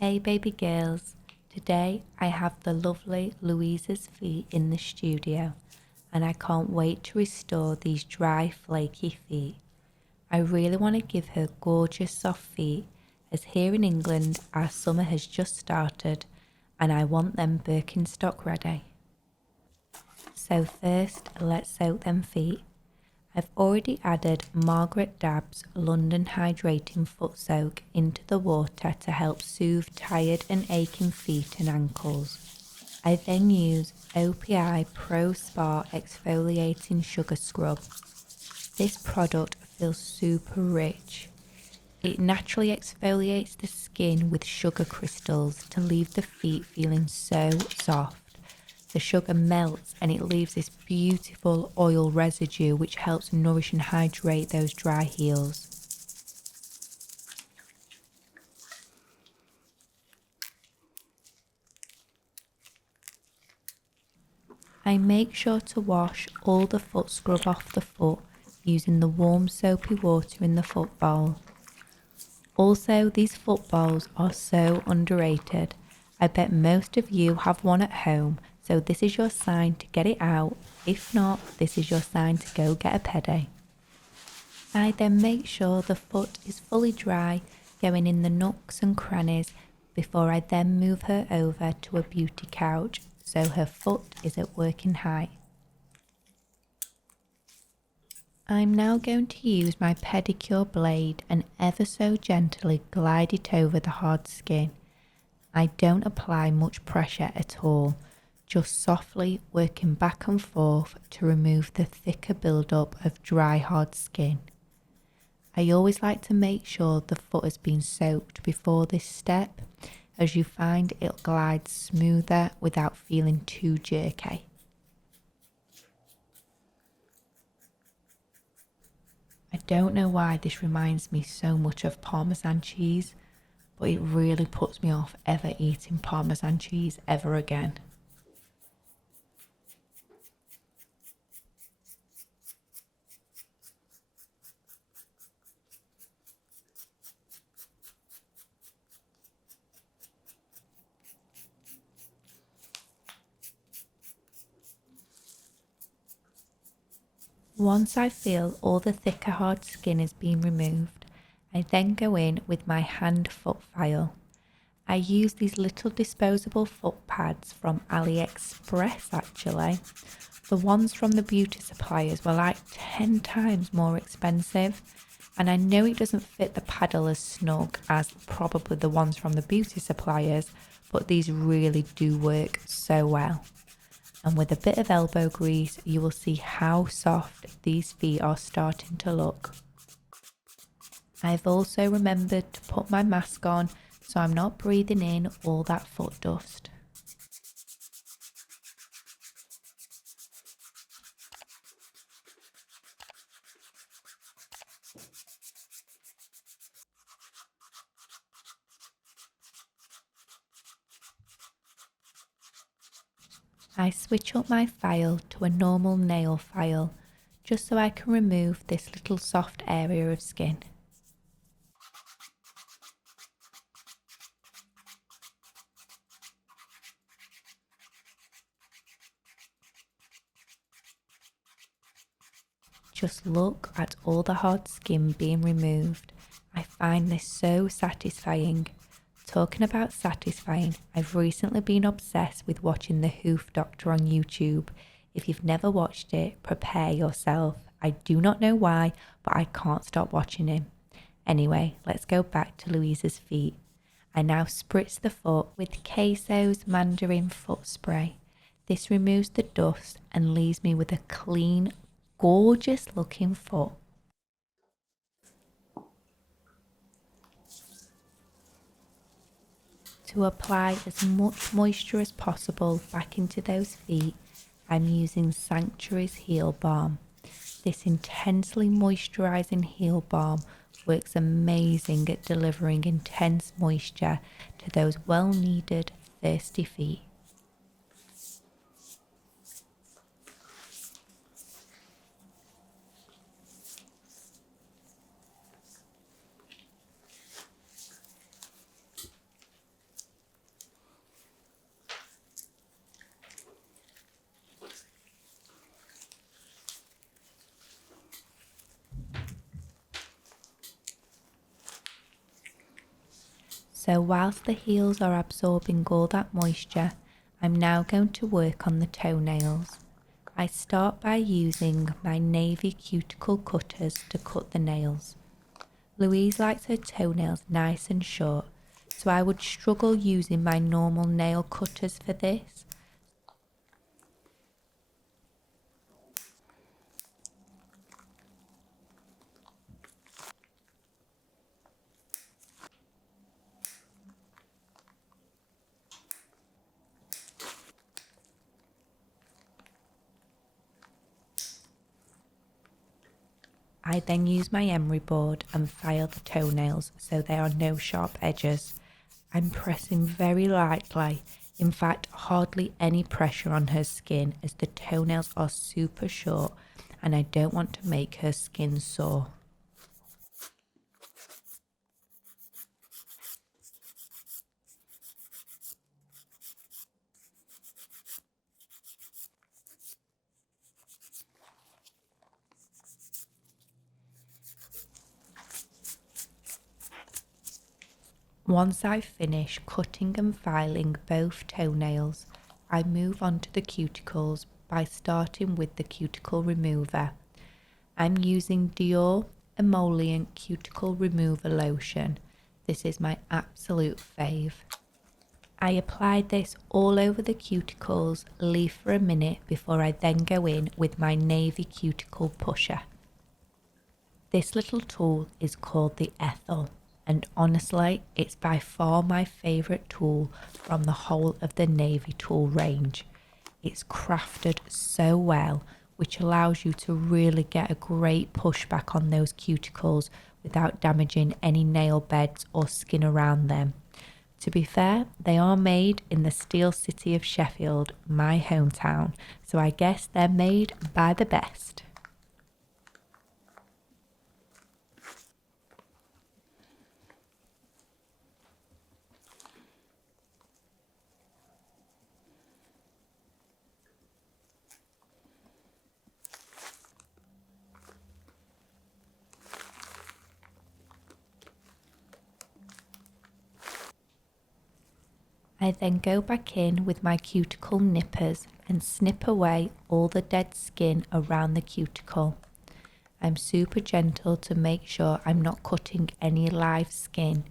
Hey baby girls, today I have the lovely Louisa's feet in the studio and I can't wait to restore these dry flaky feet. I really want to give her gorgeous soft feet as here in England our summer has just started and I want them Birkenstock ready. So first let's soak them feet. I've already added Margaret Dabb's London Hydrating Foot Soak into the water to help soothe tired and aching feet and ankles. I then use OPI Pro Spa Exfoliating Sugar Scrub. This product feels super rich. It naturally exfoliates the skin with sugar crystals to leave the feet feeling so soft. The sugar melts and it leaves this beautiful oil residue which helps nourish and hydrate those dry heels. I make sure to wash all the foot scrub off the foot using the warm soapy water in the foot bowl. Also, these foot bowls are so underrated. I bet most of you have one at home, so this is your sign to get it out. If not, this is your sign to go get a pedi. I then make sure the foot is fully dry, going in the nooks and crannies before I then move her over to a beauty couch so her foot is at working height. I'm now going to use my pedicure blade and ever so gently glide it over the hard skin. I don't apply much pressure at all, just softly working back and forth to remove the thicker build-up of dry hard skin. I always like to make sure the foot has been soaked before this step, as you find it glides smoother without feeling too jerky. I don't know why this reminds me so much of Parmesan cheese, but it really puts me off ever eating Parmesan cheese ever again. Once I feel all the thicker hard skin has been removed, I then go in with my hand foot file. I use these little disposable foot pads from AliExpress actually. The ones from the beauty suppliers were like 10 times more expensive, and I know it doesn't fit the paddle as snug as probably the ones from the beauty suppliers, but these really do work so well. And with a bit of elbow grease, you will see how soft these feet are starting to look. I've also remembered to put my mask on so I'm not breathing in all that foot dust. I switch up my file to a normal nail file just so I can remove this little soft area of skin. Just look at all the hard skin being removed. I find this so satisfying. Talking about satisfying, I've recently been obsessed with watching The Hoof Doctor on YouTube. If you've never watched it, prepare yourself. I do not know why, but I can't stop watching him. Anyway, let's go back to Louisa's feet. I now spritz the foot with Queso's Mandarin Foot Spray. This removes the dust and leaves me with a clean, gorgeous looking foot. To apply as much moisture as possible back into those feet, I'm using Sanctuary's Heel Balm. This intensely moisturising heel balm works amazing at delivering intense moisture to those well-needed thirsty feet. So whilst the heels are absorbing all that moisture, I'm now going to work on the toenails. I start by using my navy cuticle cutters to cut the nails. Louise likes her toenails nice and short, so I would struggle using my normal nail cutters for this. I then use my emery board and file the toenails so there are no sharp edges. I'm pressing very lightly, in fact hardly any pressure on her skin as the toenails are super short and I don't want to make her skin sore. Once I finish cutting and filing both toenails, I move on to the cuticles by starting with the cuticle remover. I'm using Dior Emollient Cuticle Remover Lotion. This is my absolute fave. I applied this all over the cuticles, leave for a minute before I then go in with my navy cuticle pusher. This little tool is called the Ethel, and honestly, it's by far my favourite tool from the whole of the navy tool range. It's crafted so well, which allows you to really get a great pushback on those cuticles without damaging any nail beds or skin around them. To be fair, they are made in the steel city of Sheffield, my hometown, so I guess they're made by the best. I then go back in with my cuticle nippers and snip away all the dead skin around the cuticle. I'm super gentle to make sure I'm not cutting any live skin.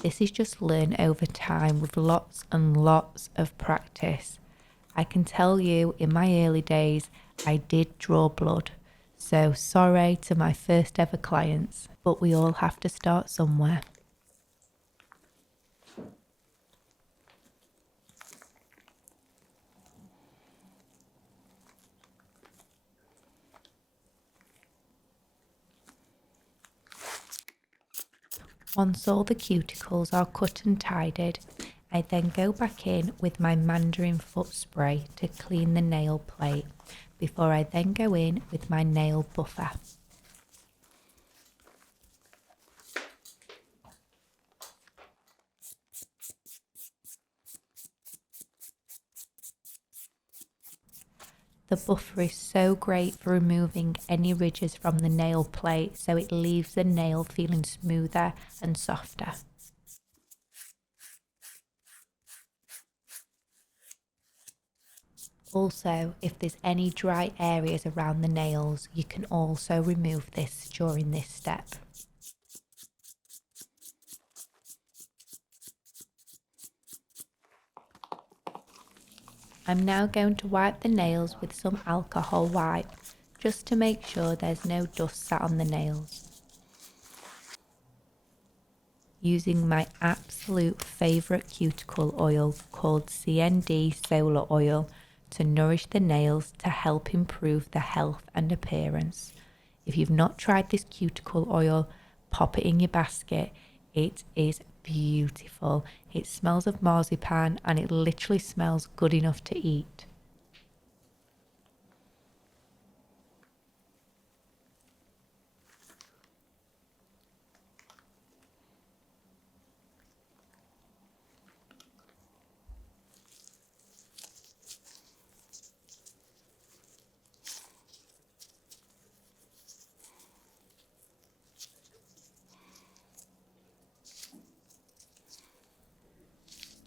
This is just learned over time with lots and lots of practice. I can tell you in my early days I did draw blood, so sorry to my first ever clients, but we all have to start somewhere. Once all the cuticles are cut and tidied, I then go back in with my Mandarin foot spray to clean the nail plate before I then go in with my nail buffer. The buffer is so great for removing any ridges from the nail plate, so it leaves the nail feeling smoother and softer. Also, if there's any dry areas around the nails, you can also remove this during this step. I'm now going to wipe the nails with some alcohol wipe, just to make sure there's no dust sat on the nails. Using my absolute favourite cuticle oil called CND Solar Oil to nourish the nails to help improve the health and appearance. If you've not tried this cuticle oil, pop it in your basket. It is beautiful. It smells of marzipan and it literally smells good enough to eat.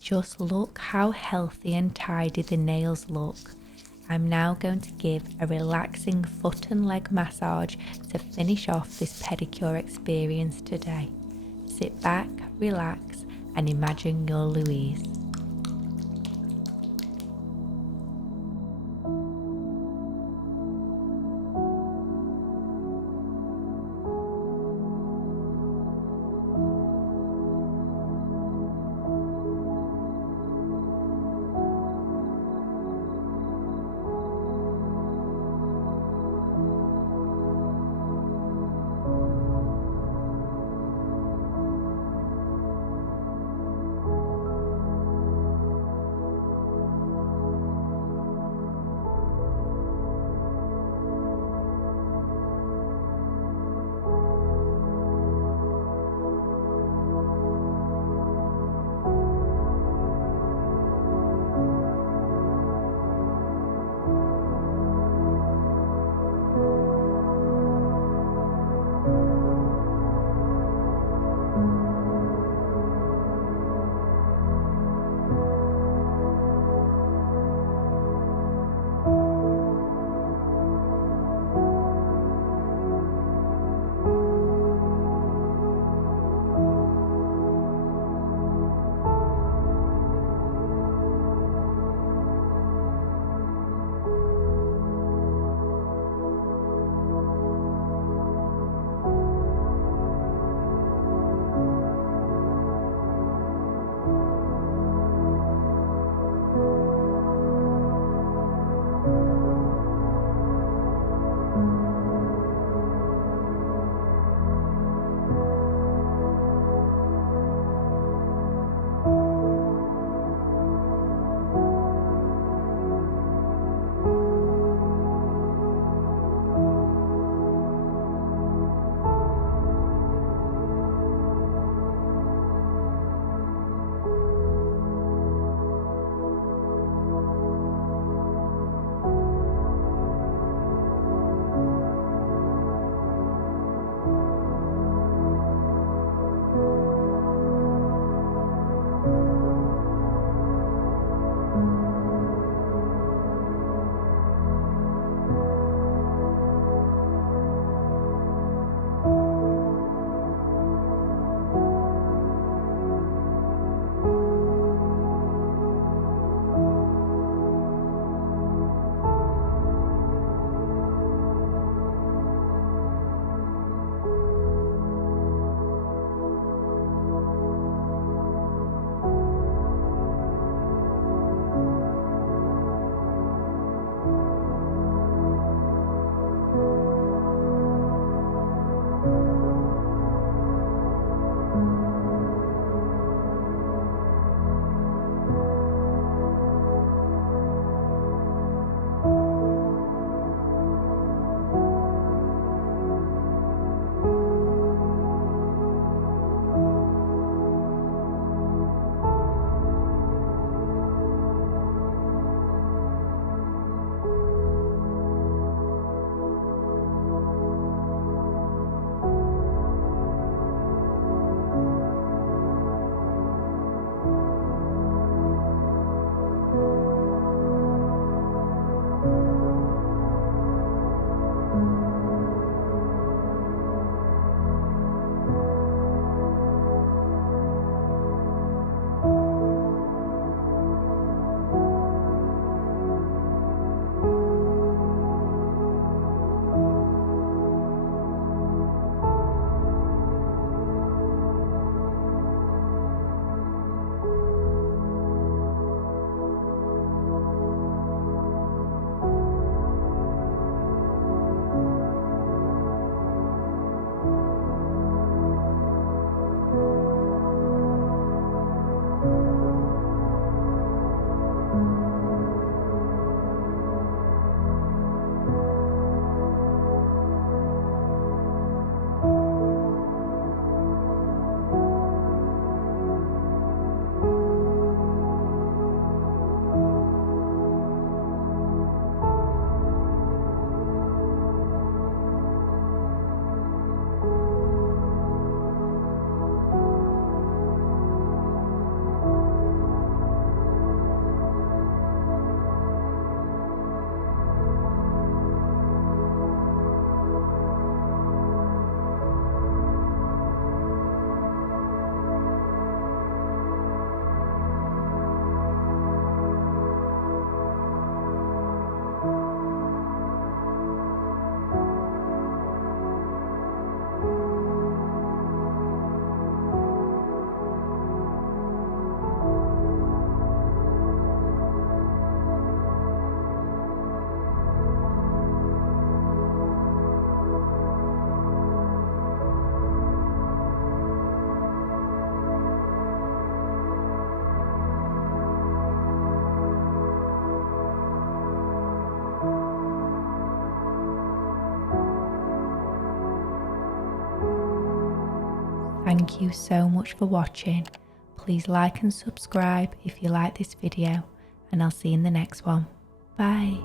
Just look how healthy and tidy the nails look. I'm now going to give a relaxing foot and leg massage to finish off this pedicure experience today. Sit back, relax, and imagine you're Louise. Thank you so much for watching. Please like and subscribe if you like this video, and I'll see you in the next one. Bye.